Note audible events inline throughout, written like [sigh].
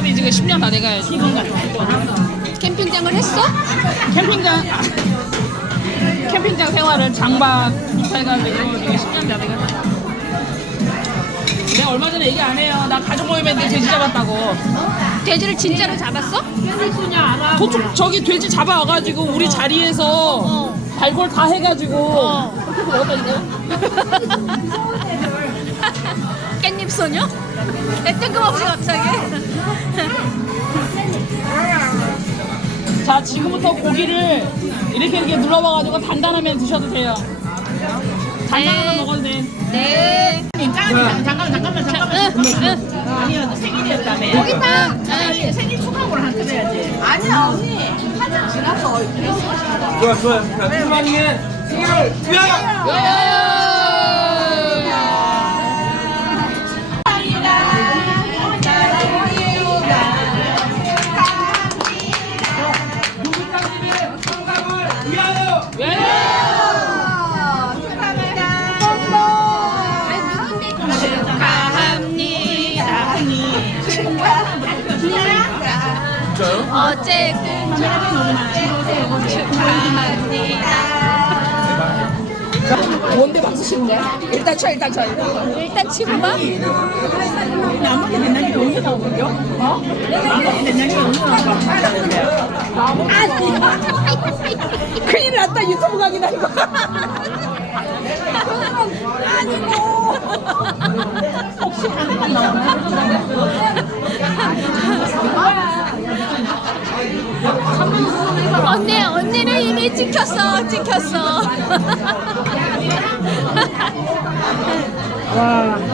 사람이 지금 10년 다 돼가야지. 캠핑장을 했어? 캠핑장 캠핑장 생활을 장박 이게 10년 다 돼가지고. 내가 얼마 전에 얘기 안 해요. 나 가족 모임인데 돼지 잡았다고. 돼지를 진짜로 잡았어? 저쪽 저기 돼지 잡아와가지고 우리 자리에서 발골 다 해가지고 그렇게 먹었다니까. [laughs] 깻잎 소녀? 애 뜬금없이 갑자기. 자 지금부터 고기를 이렇게 이렇게 눌러봐가지고 단단하면 드셔도 돼요. 단단하면 먹어도 돼. 네. 잠깐만 잠깐만 잠깐만. 잠깐만. 응, 응. 아니야 생일이었다며. 여기 있다. 생일 생일 축하를 한 그래야지. 아니야 언니. 한잔 지나서 좋아 좋아. 자 투망이의 생일을 위 어쨌든 뭔데 박수 치는데? 일단 쳐 일단 쳐 일단 치고 봐. 나머지 맨날 용기 나오거든요? 어? 나머지 맨날 용기 나오고 큰일 났다 유튜브 각이다 이거. 언니, 찍혔어, 찍혔어.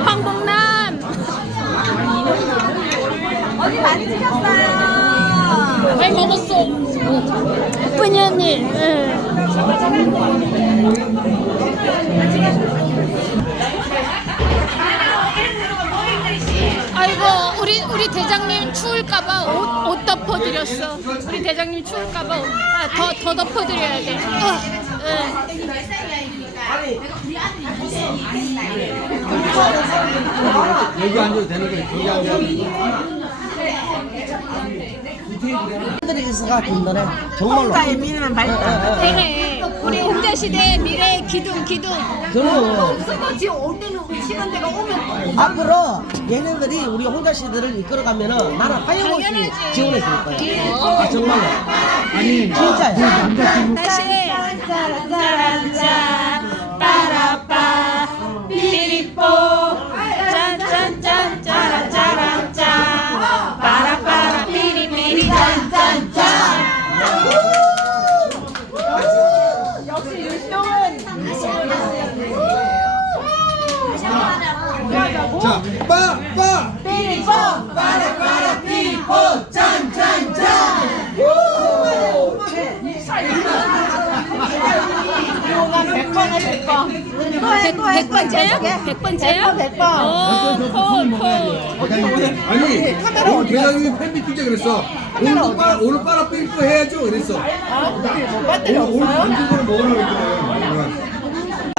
황봉남. 어디 많이 찍혔어요 많이 먹었어. 뿐이 언니. 응. 우리 대장님 추울까봐 옷, 옷 덮어드렸어. 우리 대장님 추울까봐 옷- 아, 더, 더 덮어드려야 돼. 어, 응. 여기 앉아도 되는 거야 저기 앉아 들이 있어가 든든해 정말로 혼자의 미는 밝다 되네. 우리 홍자 시대 미래 기둥 기둥. 그럼 쓰고 지금 올때 는 시간 대가 오면 앞으로 얘네들이 우리 혼자 시대를 이끌어가면은 나는 하염없이. 지원해 줄 거야 아 정말로. 아니 진짜야 다시. 짠짠짠. 빠라빠 삐리뽀 짠짠짠 짜라짜라짠 빠라빠라 삐리삐리 짠짠짠 자 빠빠 삐리뽀 빠라빠라 삐리뽀 짠짠짠 백, 백 번째야? 백 번째야? 백 번. 오, 콜, 콜. 아니 오늘 대장님이 팬미팅 때 그랬어 오늘 빠 오늘 빠라 삐리뽀 해야죠 그랬어 오늘 오늘 반죽으로 먹으라고 했거든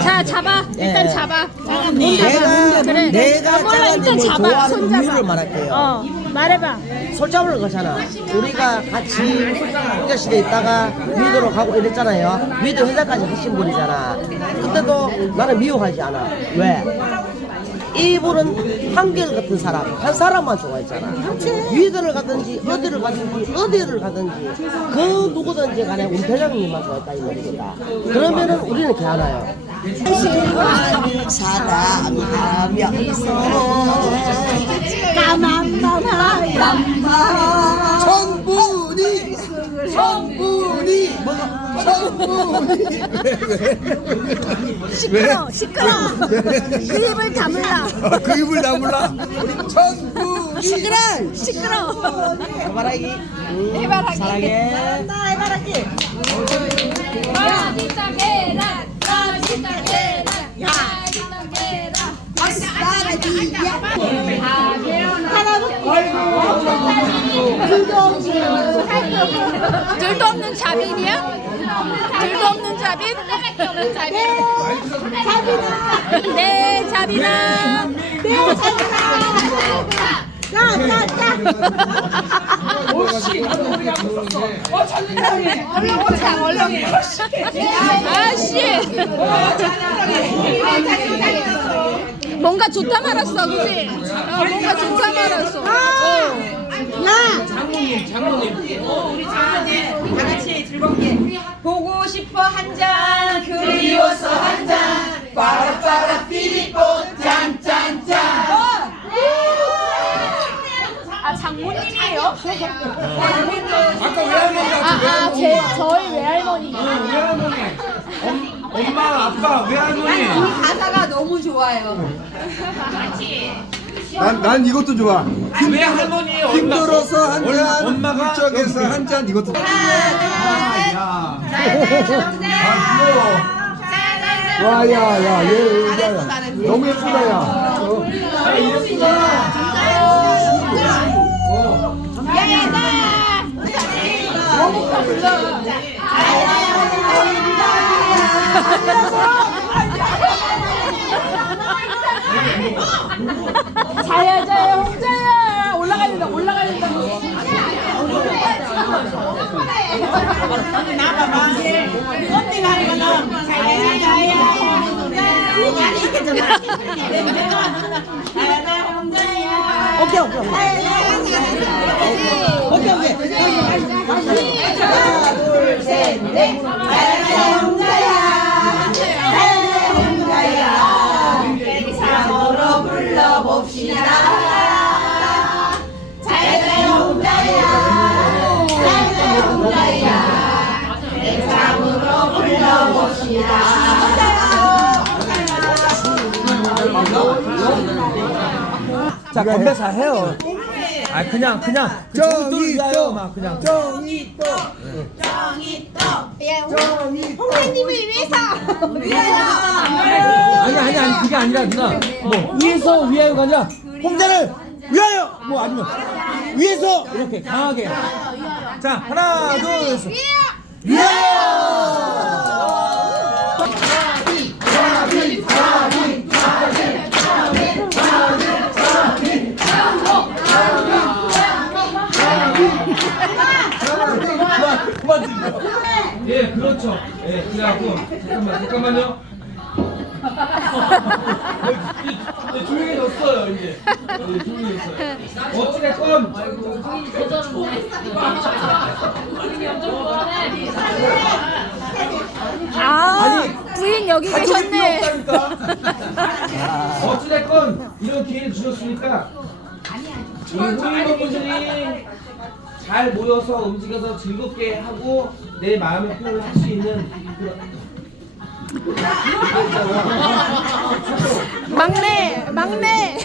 자, 잡아. 일단 예. 잡아. 내가 그래. 내가 아, 몰라, 일단 잡아. 손 잡아. 말할게요 어, 말해봐. 솔잡으러 가잖아 우리가 같이 시대 있다가 위도로 가고 이랬잖아요 위도 회장까지 하신 분이잖아 그때도 나는 미워하지 않아 왜? 이분은 한결 같은 사람 한 사람만 좋아했잖아. 위도를 가든지 어디를 가든지 어디를 가든지 그 누구든지 간에 우리 대장님만 좋아했다 이 말입니다. 그러면은 우리는 개하나요. 사랑하면서 까만 밤하얀 천분이 천분이 천분이 시끄러, 시끄러. 그 입을 다물라. 그 입을 다물라 천분이 시끄러 시끄러. 해바라기 해바라기. 사랑해 야, 진짜 계란. 야, 진짜 계란. 야, 진짜 계란. 들도 없는 자빈이야? 들도 없는 자빈? 자빈? 자빈아. 네, 자빈아. 네, 자빈아. 오씨 우리가 들어오는데 아씨. 뭔가 좋다 말았어, 그지? 어, 뭔가 좋다 말았어. 어. 보고 싶어 한잔 그리워서 한잔. 빠라빠라 삐리뽀 짠짠짠. 아, 장모님이에요? 아까 외할머니 아, 같은 아, 제, 저희 외할머니. 외할머니. 엄, 엄마 아빠 외할머니. 가사가 너무 좋아요. 난, 난 이것도 좋아. 외할머니 힘들어서 한잔 엄마가 물적에서 한잔 이것도 야. 아, 와 야 야 얘 얘야. 너무 예쁘다 야. 어. 자야 자야 홍자야. 올라가야 된다 올라가야 된다 오케이 오케이 오케이 오케이 오케이 하나 둘셋넷 자야야 혼자야. 자야야 혼자야. 상으로 불러봅시다. 자 건배 사 해요. 아 그냥 그냥. 그 정도를 위하여 막 그냥. 정이 또. 아니 아니 아니 그게 아니라 누나 뭐 위에서 위하여가 아니라 홍자를 위하여. 뭐 아니면 위에서. 이렇게 강하게. 자 하나 둘셋. 그 만 들려 예 그렇죠. 예 그래갖고 잠깐만 잠깐만요. 이제 조용해졌어요 이제. 이제 조용해졌어요. 어찌됐건 아, 부인 여기 계셨네. 어찌됐건 [laughs] 이런 기회를 주셨으니까. 우리 후임분들이 잘 모여서 움직여서 즐겁게 하고 내 마음의 표현을 할 수 있는 그런 막내, 막내.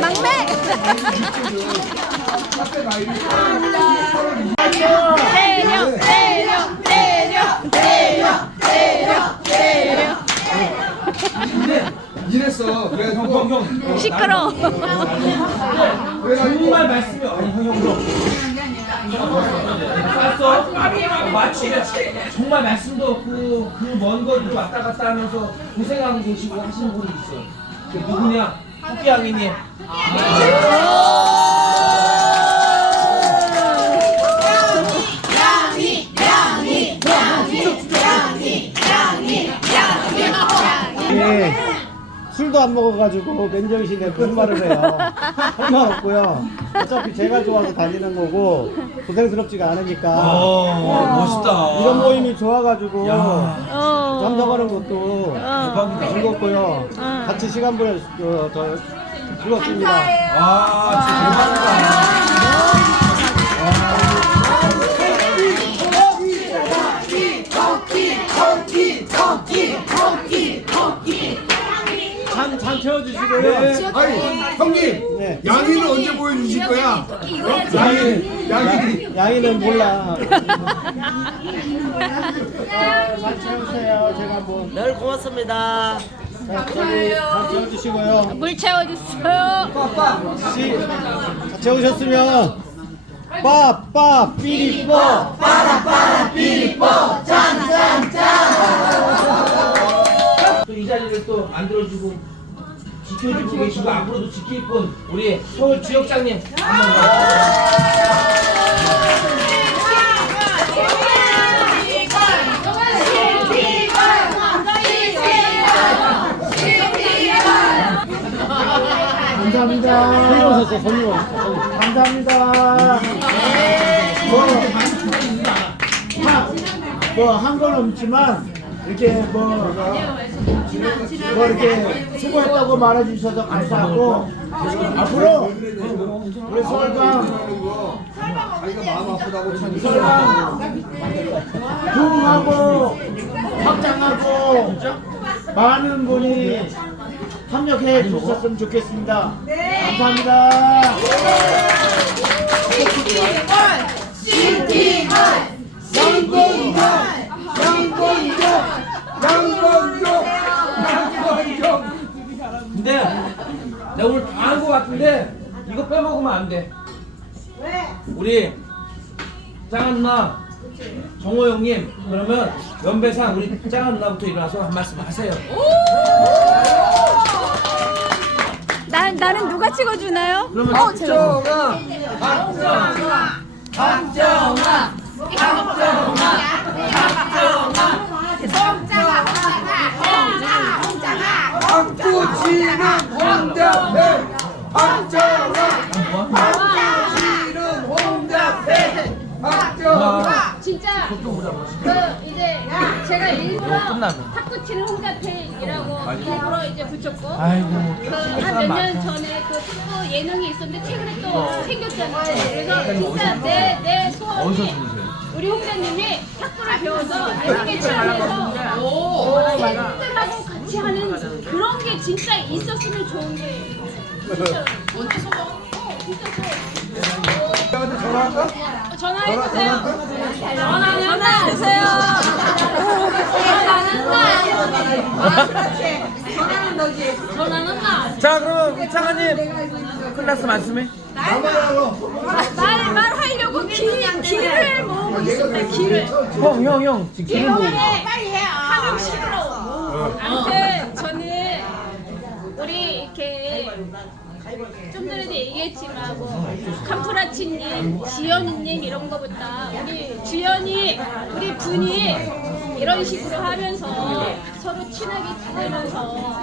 막내. 때려, 때려, 때려, 때려, 때려, 때려. 이랬어. 그래가지고 형, 형. 시끄러. 그래가지고 정말 말씀이 아니 형 형도 알았어? 마치 정말 말씀도 없고 그 먼 거리를 왔다 갔다 하면서 고생하고 계시고 하시는 분이 있어 그 누구냐? 국기양이니 안 먹어가지고 맨정신에 그런 말을 해요. 할말 없고요. 어차피 제가 좋아서 달리는 거고 고생스럽지가 않으니까 어 멋있다 이런 모임이 좋아가지고 어. 참석하는 것도 즐겁고요. 같이 시간 보내 어, 더 즐겁습니다. 아 진짜 대박이다 양이 양이 양이는 몰라. 잘 채우세요. 제가 뭐. 늘 고맙습니다 잘 채워주시고요. 물 채워주세요. 씨, 다 채우셨으면 빠빠 삐리뽀 또이 자리를 또 만들어주고 지켜 지켜주고 계시고 앞으로도 지킬 분 우리 서울 지역장님 한번 더. 감사합니다. 손님 오셨어, 오셨어. 감사합니다. 뭐, 한건 없지만, 이렇게 뭐, 뭐 이렇게 수고했다고 말해주셔서 감사하고, 앞으로 우리 서울강, 자기가 마음 아프다고 참 서울강 부흥하고, 확장하고, 많은 분이 협력해 주셨으면 좋겠습니다. 감사합니다. 양건조 양건조 양건조. 근데 내가 오늘 다 한 거 같은데 이거 빼먹으면 안 돼. 우리 짱한 누나 정호 형님 그러면 연배상 우리 짱한 누나부터 일어나서 한 말씀 하세요. 나, 나는 누가 찍어주나요? 그러면 어, 박정아. 박 구치는 홍답해 박정아 박구치는 홍답해 박정아 진짜 그 이제 제가 일부러 탁구 치는 홍자태이라고 일부러 이제 붙였고 그한 몇 년 전에 그 탁구 예능이 있었는데 최근에 또 생겼잖아요. 그래서 진짜 내 내 소원이 우리 홍자님이 탁구를 배워서 예능에 출연해서 팬들하고 같이 하는 게 진짜 있었으면 좋은 게 진짜 언제 소원? 어, 진짜 소원. 나한테 전화할까? 전화해주세요. 전화 전화해주세요. 전화는 나. 전화는 너지. 전화는 나. 자 그러면 짱아님 끝났어 말씀해. 말 말하려고 기 기를 모으고 있습니다. 기를. 형형형 지금 기분 뭐? 빨리 해. 하면 시끄러워. 아무튼 저는 우리 이렇게 좀 전에도 얘기했지만 뭐 캄프라치님, 지연이님 이런 거보다 우리 주연이, 우리 분이 이런 식으로 하면서 서로 친하게 지내면서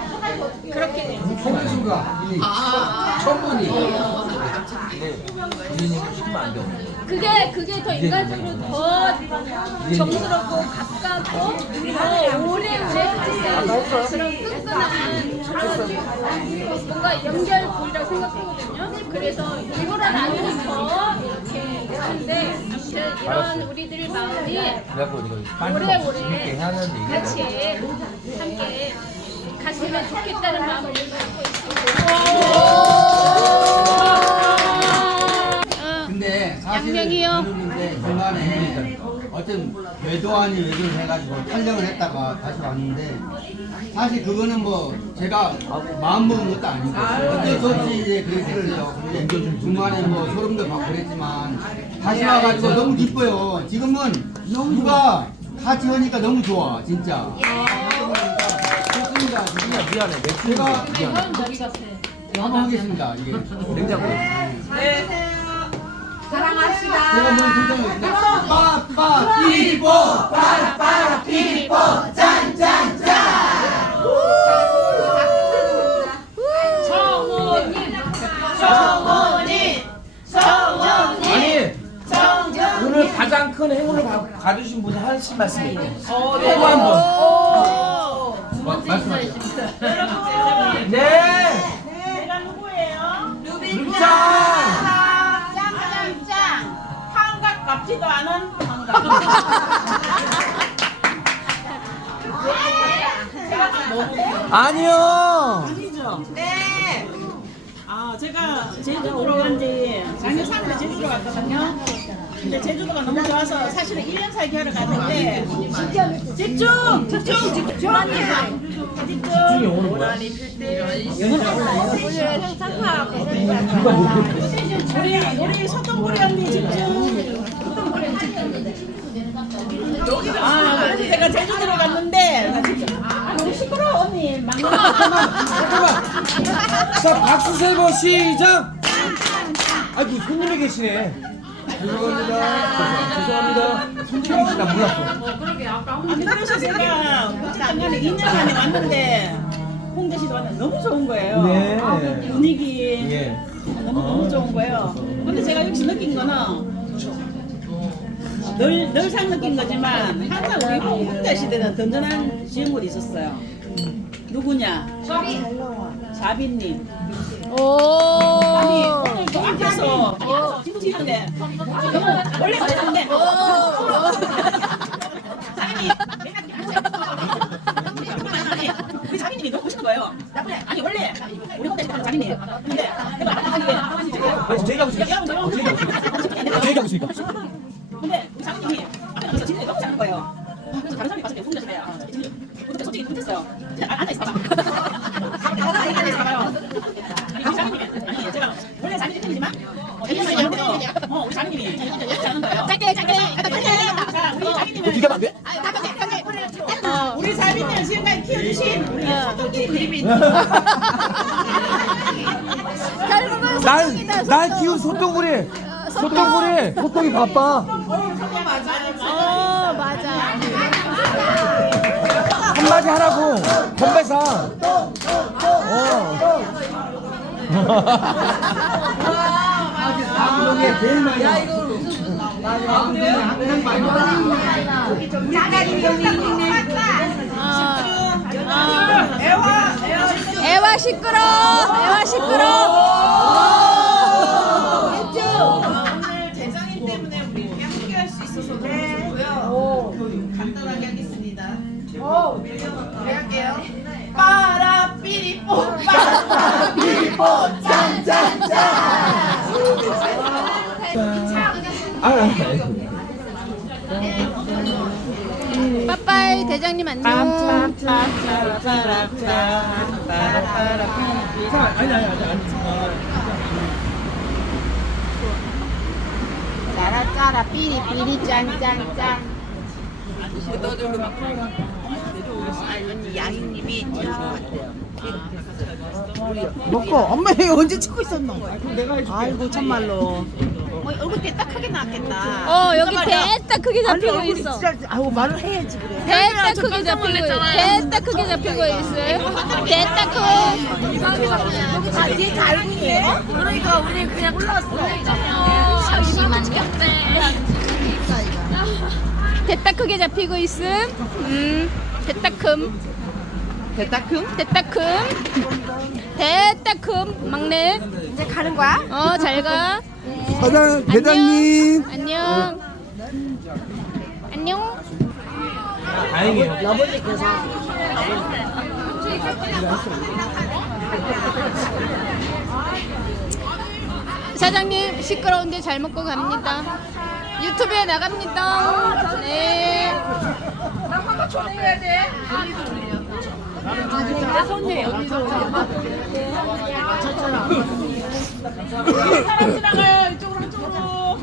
그렇게 홍수가 이미 천문이. 그게 그게 더 인간적으로 더 정스럽고 가깝고 더 오래 오래 같이 싸우는 그런 끈끈한 그런 뭔가 연결고리라고 생각하거든요. 그래서 일부러 나누는 더 이렇게 하는데 아무튼 이런 우리들 마음이 오래오래 같이 함께 갔으면 좋겠다는 마음을 갖고 있습니다. 근데 사실은 양명이요. 중간에 어떤 외도 아닌 외도를 해가지고 촬영을 했다가 다시 왔는데 사실 그거는 뭐 제가 마음 먹은 것도 아니고 어쩔 수 없이 이제 그렇게 됐죠. 근데 중간에 뭐 소름도 받고 그랬지만 다시 와가지고 너무 기뻐요. 지금은 누가 같이 하니까 너무 좋아 진짜. 좋습니다. 진짜 미안해 내 제가 미안해. 한번 하겠습니다. 이게 냉장고에. 제가 뭘 도전했나? 빠빠 삐뽀 빠라 빠라 삐뽀 짠짠짠 아니 오늘 가장 큰 행운을 받- 받으신 분이 하신 말씀이 있대요. 또한 번. 아니요. 네. 아 제가 제주도로 간지 작년 3월에 제주도 갔거든요. 근데 제주도가 너무 좋아서 사실은 1년 살기 하러 갔는데 집중! 집중! 집중! 집중! 우리 우리 소똥구리 언니 집중! 아, 그래서 제가 제주도로 갔는데 잠깐만. 자, 박수 세 번 시작. 아이고, 손님이 계시네. 죄송합니다. 죄송합니다. 손님이 나 몰랐어. 아니 그래서 제가 장간에 2년 만에 왔는데 홍대 씨도 왔는데 너무 좋은 거예요 네. 분위기 예. 너무 너무 좋은 거예요. 근데 제가 여기서 느낀 거는 늘 늘상 느낀 거지만 항상 우리 홍대 시대는 든든한 지인물이 있었어요. 누구냐? 자비님. 오. 아니 오늘 그 앞에서 지지는데 원래 그랬는데 자비님 우리 자비님이 너무 멋있는 거예요. 아니 원래 우리 홍대 시대는 자비님. 근데 왜제 얘기하고 있으니까? 제 얘기하고 있으니까? 제 얘기하고 있으니까? 근데 우리 장님이 앞에 가서 진짜 너무 잘하는 거예요. 그래서 다른 사람이 봤을 때 혼자 그래요. 근데 솔직히 못했어요. 그냥 앉아 있어봐. 앉아 있어봐요. 우리 장님이 아니 제가 원래 장님 팬이지만 어, 옛날에 했는데도 어 우리 장님이 잘하는 거예요. 짧게 짧게 자 우리 장님은 비가 안 돼? 어, 우리 자비님 지금까지 키워주신 우리 난, 난 키운 소똥구리. 소똥구리. 소똥이 바빠. 어 맞아. 한마디 하라고. 건배사. 어. 많이 야 이거 애와 시끄러. 애와 시끄러. 오늘 대장님 때문에 우리 함께 할 수 있어서 너무 좋고요. 간단하게 하겠습니다. 오, 할게요. 빠라 삐리뽀 빠라 삐리뽀 짠짠짠. 아, 빠빠이 대장님 안녕. 아니, 아니, 아니, 아니. 짜라 짜라 삐리 삐리 짠짠짠. 먹고 엄마 이거 언제 찍고 있었노? 아이고 참말로. 얼굴 대딱 크게 나왔겠다. 어 여기 대따 크게 잡히고 있어. 진짜 아이고 말을 해야지 그래. 대따 크게 잡히고 있어. 대따 크게 잡히고 있어. 대따 크. 아 뒤에 다 알고 있네. 그러니까 우리 그냥 올라왔어. 격대. 대따 크게 잡히고 있음. 음. 대따 큼. 됐다 큼? 대따 큼. 대따 큼. 막내. 이제 가는 거야? 어 잘 가. 사장 대장님. 안녕. 안녕. 다행이에요. 사장님 시끄러운데 잘 먹고 갑니다. 유튜브에 나갑니다. 네. 사람 지나가요. 이쪽으로 이쪽으로.